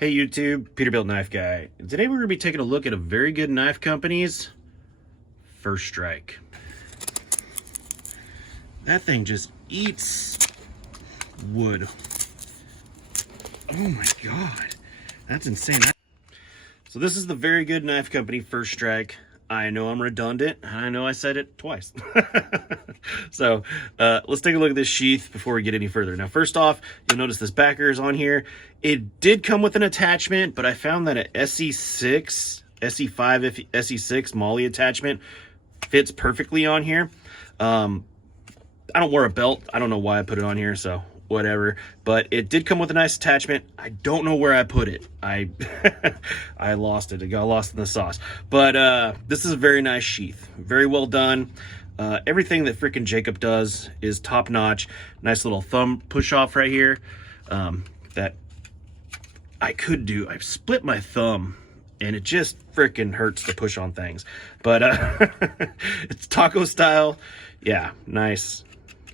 Hey YouTube, Peterbilt Knife Guy. Today we're going to be taking a look at a Very Good Knife Company's First Strike. That thing just eats wood. Oh my god, that's insane. So this is the Very Good Knife Company First Strike. I know I'm redundant. I know I said it twice. So let's take a look at this sheath before we get any further. Now, first off, you'll notice this backer is on here. It did come with an attachment, but I found that an SE6, SE5, SE6 MOLLE attachment fits perfectly on here. I don't wear a belt. I don't know why I put it on here, so whatever. But it did come with a nice attachment. I don't know where I put it. I lost it. It got lost in the sauce. But this is a very nice sheath. Very well done. Everything that freaking Jacob does is top notch. Nice little thumb push off right here. That I could do. I've split my thumb and it just freaking hurts to push on things. But it's taco style. Yeah, nice.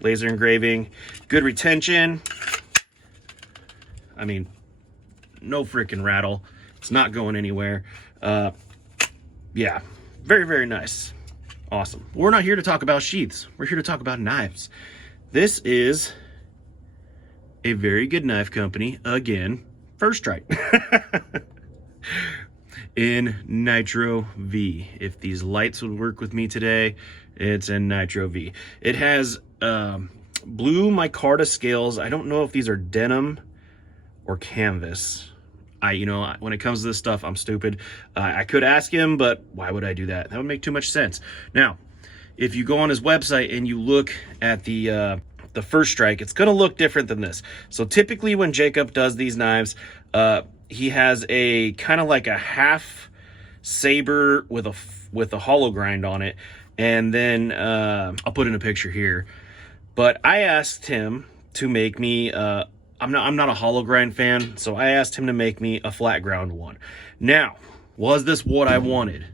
Laser engraving, good retention. I mean, no freaking rattle. It's not going anywhere. Yeah, very, very nice. Awesome. We're not here to talk about sheaths. We're here to talk about knives. This is a Very Good Knife Company, again, First Strike. In Nitro V. If these lights would work with me today, it's in Nitro V. It has blue micarta scales. I don't know if these are denim or canvas. When it comes to this stuff, I'm stupid. I could ask him, but why would I do that? That would make too much sense. Now, if you go on his website and you look at the First Strike, it's going to look different than this. So typically when Jacob does these knives, he has a kind of like a half saber with a hollow grind on it. And then I'll put in a picture here. But I asked him to make me, I'm not a hollow grind fan, so I asked him to make me a flat ground one. Now, was this what I wanted?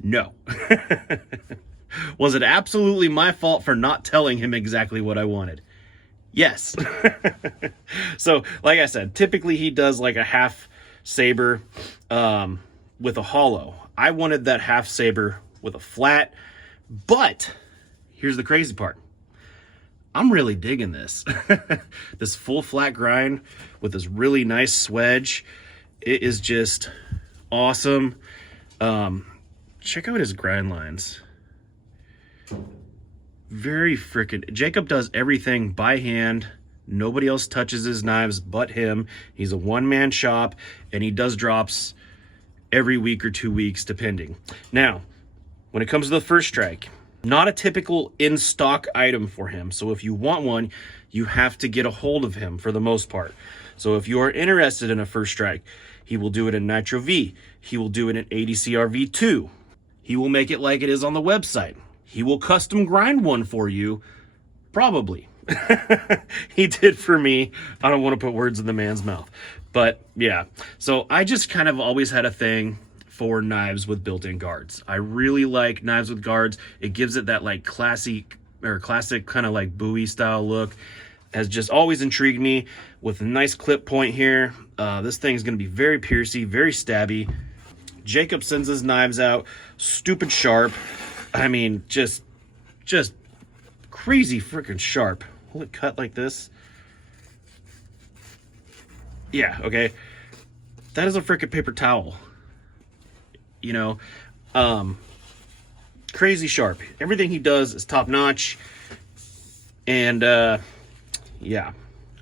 No. Was it absolutely my fault for not telling him exactly what I wanted? Yes. So, like I said, typically he does like a half saber with a hollow. I wanted that half saber with a flat, but here's the crazy part. I'm really digging this. This full flat grind with this really nice swedge. It is just awesome. Check out his grind lines. Very freaking... Jacob does everything by hand. Nobody else touches his knives but him. He's a one-man shop, and he does drops every week or 2 weeks, depending. Now, when it comes to the First Strike, not a typical in-stock item for him. So if you want one, you have to get a hold of him for the most part. So if you are interested in a First Strike, he will do it in Nitro V. He will do it in ADCR V2. He will make it like it is on the website. He will custom grind one for you, probably. He did for me. I don't want to put words in the man's mouth. But yeah, so I just kind of always had a thing for knives with built-in guards. I really like knives with guards. It gives it that like classic kind of like Bowie style look. Has just always intrigued me. With a nice clip point here. This thing is going to be very piercy, very stabby. Jacob sends his knives out stupid sharp. I mean, just crazy freaking sharp. Will it cut like this? Yeah, okay. That is a freaking paper towel. Crazy sharp. Everything he does is top notch. And yeah,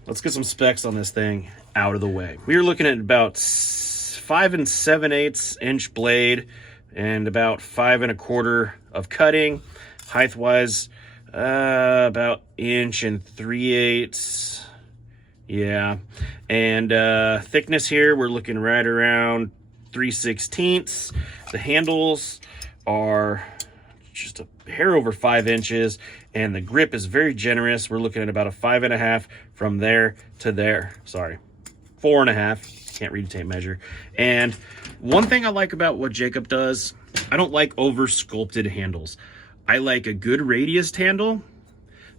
let's get some specs on this thing out of the way. We are looking at about 5 7/8 inch blade and about 5 1/4 of cutting. Height wise, about 1 3/8 inches. Yeah, and thickness here, we're looking right around 3/16. The handles are just a hair over 5 inches, and the grip is very generous. We're looking at about a 5 1/2 from there to there. Sorry, 4 1/2. Can't read a tape measure. And one thing I like about what Jacob does, I don't like over sculpted handles. I like a good radiused handle,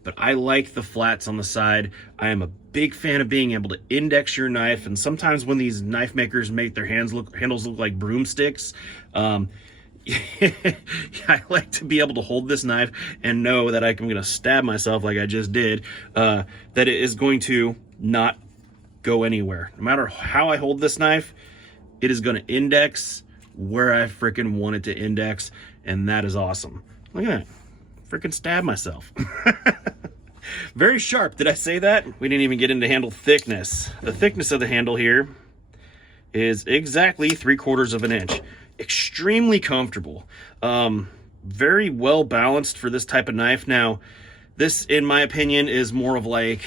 but I like the flats on the side. I am a big fan of being able to index your knife, and sometimes when these knife makers make their handles look like broomsticks, I like to be able to hold this knife and know that I'm going to stab myself like I just did, that it is going to not go anywhere. No matter how I hold this knife, it is going to index where I freaking want it to index, and that is awesome. Look at that. Freaking stab myself. Very sharp. Did I say that? We didn't even get into handle thickness. The thickness of the handle here is exactly 3/4 of an inch. Extremely comfortable. Very well balanced for this type of knife. Now, this, in my opinion, is more of like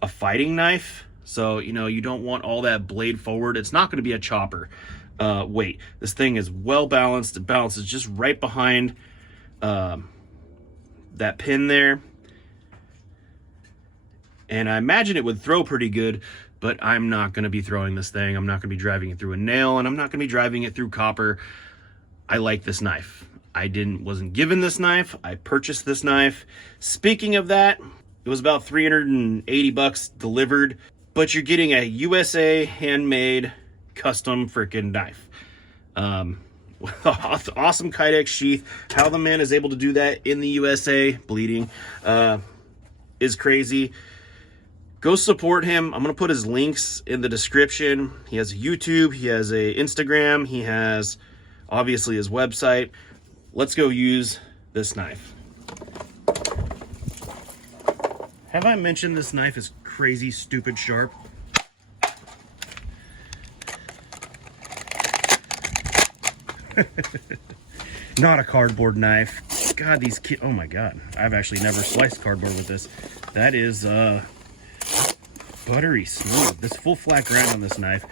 a fighting knife. So, you know, you don't want all that blade forward. It's not going to be a chopper weight. This thing is well balanced. It balances just right behind that pin there. And I imagine it would throw pretty good, but I'm not going to be throwing this thing. I'm not going to be driving it through a nail, and I'm not going to be driving it through copper. I like this knife. I wasn't given this knife. I purchased this knife. Speaking of that, it was about 380 bucks delivered, but you're getting a USA handmade custom freaking knife. Awesome Kydex sheath. How the man is able to do that in the USA, bleeding, is crazy. Go support him. I'm going to put his links in the description. He has a YouTube. He has a Instagram. He has, obviously, his website. Let's go use this knife. Have I mentioned this knife is crazy, stupid sharp? Not a cardboard knife. God, these kids, oh my God. I've actually never sliced cardboard with this. That is buttery smooth. This full flat grind on this knife.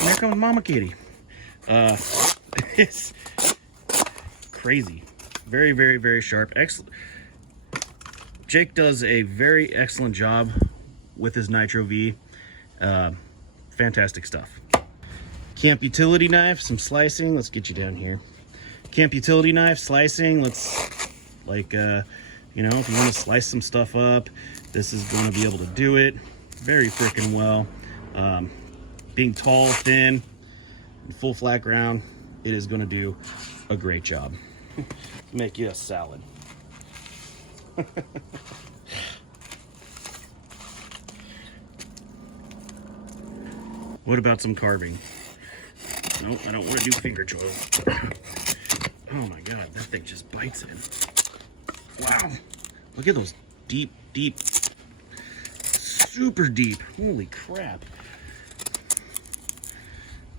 And there comes Mama Kitty. It's crazy. Very, very, very sharp. Excellent. Jake does a very excellent job with his Nitro V. Fantastic stuff. Camp utility knife, some slicing. Let's get you down here. Camp utility knife, slicing. Let's, like, you know, if you want to slice some stuff up, this is going to be able to do it very freaking well. Being tall, thin, and full flat ground, it is going to do a great job. Make you a salad. What about some carving? Nope, I don't want to do finger choil. Oh my God, that thing just bites in. Wow. Look at those deep, deep, super deep. Holy crap.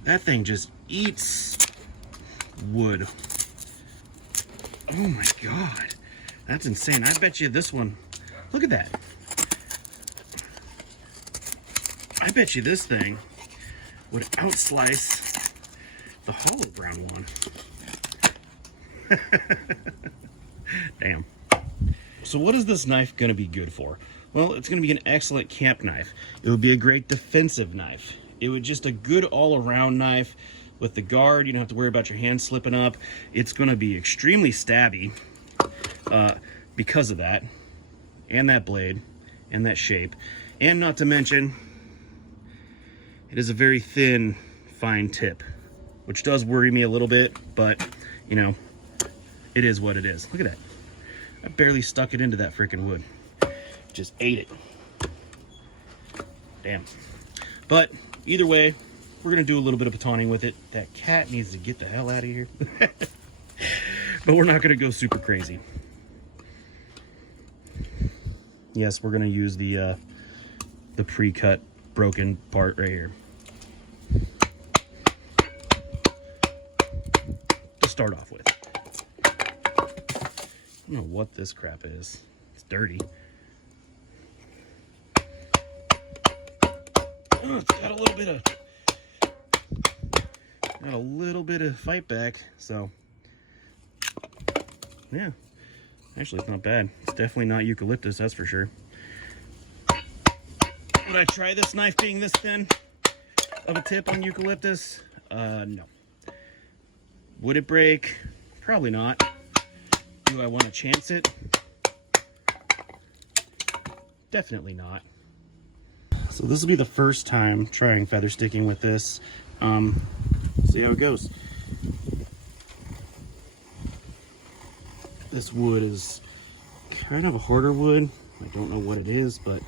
That thing just eats wood. Oh my God. That's insane. I bet you this one, look at that. I bet you this thing would outslice the hollow brown one. Damn. So what is this knife going to be good for? Well, it's going to be an excellent camp knife. It would be a great defensive knife. It would just a good all-around knife. With the guard, you don't have to worry about your hand slipping up. It's going to be extremely stabby because of that, and that blade, and that shape. And not to mention, it is a very thin, fine tip, which does worry me a little bit, but, you know, it is what it is. Look at that. I barely stuck it into that freaking wood. Just ate it. Damn. But either way, we're going to do a little bit of batoning with it. That cat needs to get the hell out of here. But we're not going to go super crazy. Yes, we're going to use the pre-cut broken part right here. To start off with. I don't know what this crap is. It's dirty. Oh, it's got a little bit of fight back, so yeah, actually it's not bad. It's definitely not eucalyptus, that's for sure. Would I try this knife being this thin of a tip on eucalyptus? No. Would it break? Probably not. Do I want to chance it? definitely not. So this will be the first time trying feather sticking with this. See how it goes. This wood is kind of a harder wood. I don't know what it is, but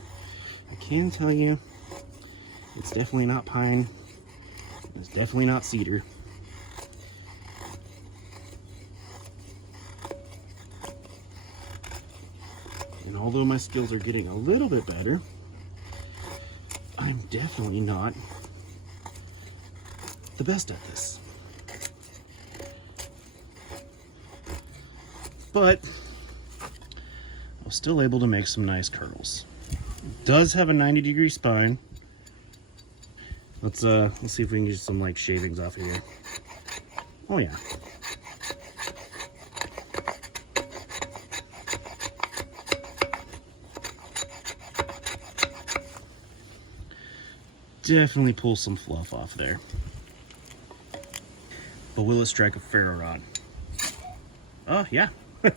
I can tell you it's definitely not pine. It's definitely not cedar. And although my skills are getting a little bit better, I'm definitely not the best at this. But I was still able to make some nice kernels. It does have a 90-degree spine. Let's see if we can get some like shavings off of here. Oh yeah. Definitely pull some fluff off there. But will it strike a ferro rod? Oh yeah. Oh,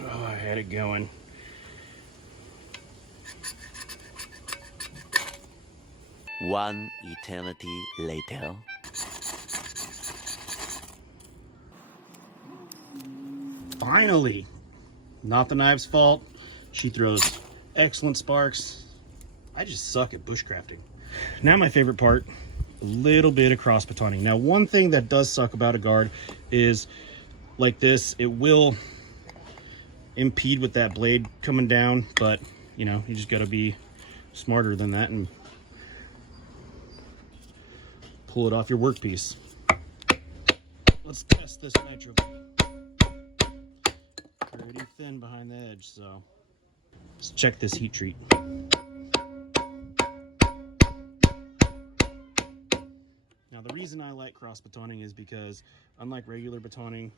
I had it going. One eternity later. Finally! Not the knive's fault. She throws excellent sparks. I just suck at bushcrafting. Now my favorite part, a little bit of cross batoning. Now one thing that does suck about a guard is like this, it will impede with that blade coming down, but you know, you just gotta be smarter than that and pull it off your workpiece. Let's test this nitro. Pretty thin behind the edge, so let's check this heat treat. Now the reason I like cross batoning is because unlike regular batoning,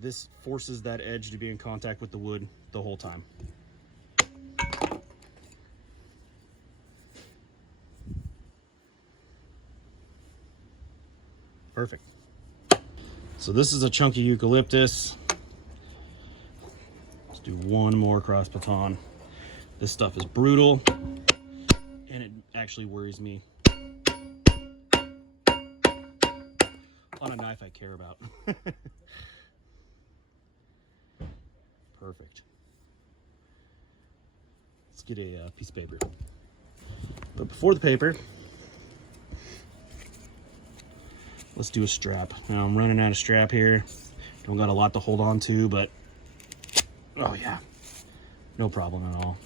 this forces that edge to be in contact with the wood the whole time. Perfect. So this is a chunky eucalyptus. Let's do one more cross baton. This stuff is brutal and it actually worries me on a knife I care about. Perfect. Let's get a piece of paper. But before the paper, let's do a strap. Now I'm running out of strap here. Don't got a lot to hold on to, but oh yeah, no problem at all.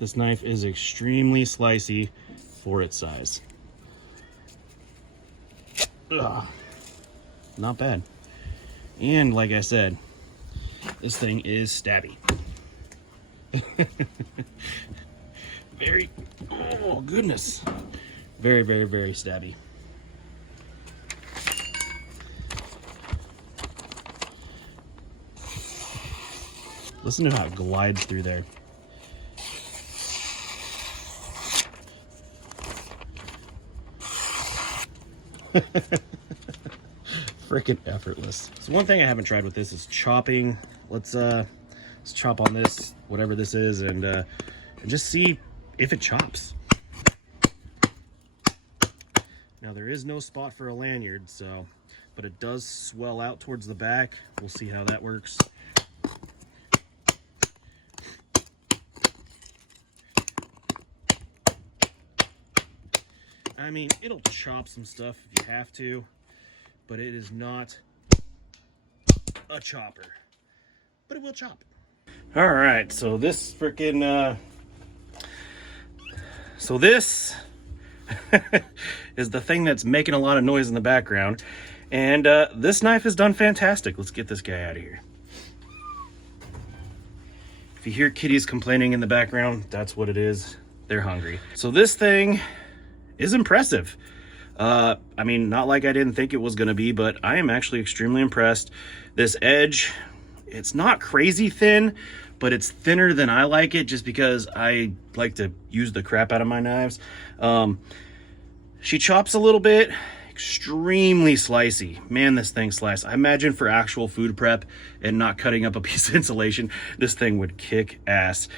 This knife is extremely slicey for its size. Ugh, not bad. And like I said, this thing is stabby. Very, oh goodness. Very, very, very stabby. Listen to how it glides through there. Freaking effortless. So one thing I haven't tried with this is chopping. Let's chop on this, whatever this is, and just see if it chops. Now there is no spot for a lanyard, so, but it does swell out towards the back. We'll see how that works. I mean, it'll chop some stuff if you have to, but it is not a chopper. But it will chop. All right, so this freaking, so this is the thing that's making a lot of noise in the background. And this knife has done fantastic. Let's get this guy out of here. If you hear kitties complaining in the background, that's what it is. They're hungry. So this thing is impressive. I mean, not like I didn't think it was going to be, but I am actually extremely impressed. This edge, it's not crazy thin, but it's thinner than I like it just because I like to use the crap out of my knives. She chops a little bit, extremely slicey. Man, this thing slices. I imagine for actual food prep and not cutting up a piece of insulation, this thing would kick ass.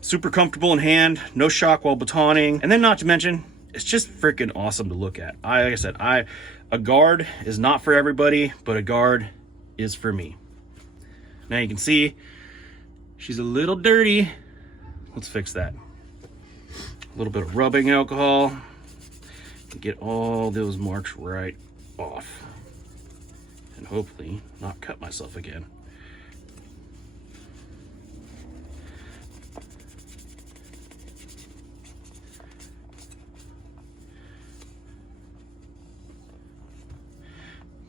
Super comfortable in hand, no shock while batoning, and then not to mention, it's just freaking awesome to look at. Like I said, a guard is not for everybody, but a guard is for me. Now you can see she's a little dirty. Let's fix that. A little bit of rubbing alcohol. Get all those marks right off. And hopefully not cut myself again.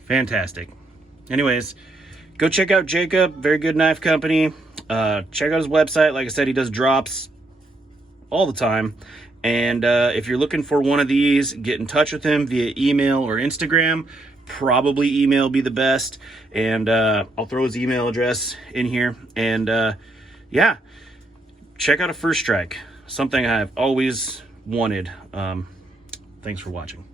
Fantastic. Anyways, go check out Jacob, Very Good Knife Company. Check out his website. Like I said, he does drops all the time. And if you're looking for one of these, get in touch with him via email or Instagram. Probably email be the best. And I'll throw his email address in here. And yeah, check out a First Strike. Something I've always wanted. Thanks for watching.